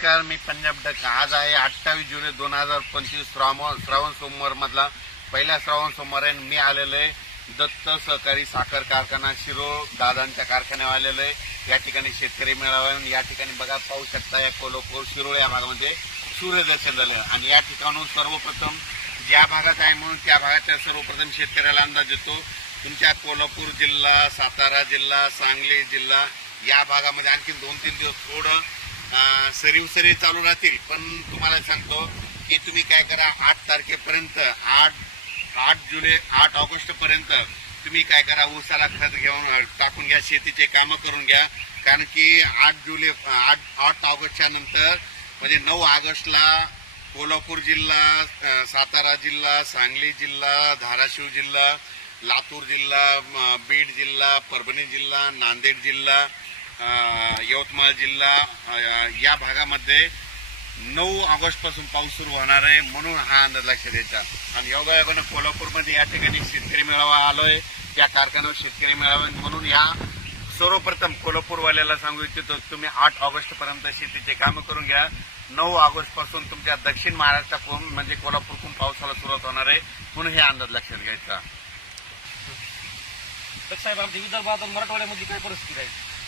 नमस्कार मी पंजाब डक आज आहे अठ्ठावीस जुलै दोन हजार पंचवीस श्रावण श्रावण सोमवार मधला पहिला श्रावण सोमवार आहे. आणि मी आलेलो आहे दत्त सहकारी साखर कारखाना शिरोळ दादांच्या कारखान्यावर आलेलो आहे. या ठिकाणी शेतकरी मेळावा आणि या ठिकाणी बघा पाहू शकता या कोल्हापूर शिरोळ या भागामध्ये सूर्यदर्शन झालं आणि या ठिकाणून सर्वप्रथम ज्या भागात आहे म्हणून त्या भागाच्या सर्वप्रथम शेतकऱ्याला अंदाज येतो. तुमच्या कोल्हापूर जिल्हा सातारा जिल्हा सांगली जिल्हा या भागामध्ये आणखी दोन तीन दिवस थोडं अं, सरीव सरी चालू राहतील. पण तुम्हाला सांगतो की तुम्ही काय करा आठ तारखेपर्यंत आठ आठ जुलै आठ ऑगस्ट पर्यंत तुम्ही काय करा ऊसाला खत घेऊन टाकून घ्या शेतीचे कामं करून घ्या. कारण की आठ जुलै आठ आठ ऑगस्टच्या नंतर म्हणजे नऊ ऑगस्टला कोल्हापूर जिल्हा सातारा जिल्हा सांगली जिल्हा धाराशिव जिल्हा लातूर जिल्हा बीड जिल्हा परभणी जिल्हा नांदेड जिल्हा यवतमाळ जिल्हा या भागामध्ये नऊ ऑगस्टपासून पाऊस सुरू होणार आहे म्हणून हा अंदाज लक्षात द्यायचा आणि योगायोगानं कोल्हापूरमध्ये या ठिकाणी शेतकरी मेळावा आलोय. त्या कारखान्यावर शेतकरी मेळावा म्हणून या सर्वप्रथम कोल्हापूरवाल्याला सांगू इच्छितो तुम्ही आठ ऑगस्ट पर्यंत शेतीचे कामं करून घ्या. नऊ ऑगस्टपासून तुमच्या दक्षिण महाराष्ट्राकडून म्हणजे कोल्हापूरकडून पावसाला सुरुवात होणार आहे म्हणून हे अंदाज लक्षात घ्यायचा. साहेब आमच्या विदर्भात मराठवाड्यामध्ये काय परिस्थिती राहील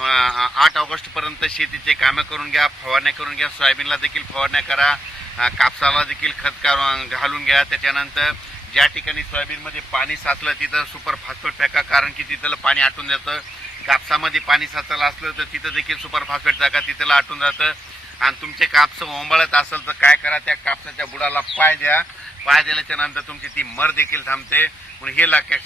आठ ऑगस्टपर्यंत शेतीचे कामं करून घ्या फवारण्या करून घ्या सोयाबीनला देखील फवारण्या करा कापसाला देखील खत घालून घ्या. त्याच्यानंतर ज्या ठिकाणी सोयाबीनमध्ये पाणी साचलं तिथं सुपर फॉस्फेट टाका कारण की तिथलं पाणी आटून जातं. कापसामध्ये पाणी साचलं असलं तर तिथं देखील सुपर फॉस्फेट टाका तिथलं आटून जातं. आणि तुमचे कापसं ओंबळत असेल तर काय करा त्या कापसाच्या बुडाला पाय द्या. पाय दिल्याच्या नंतर तुमची ती मर देखील थांबते. म्हणून हे लक्षात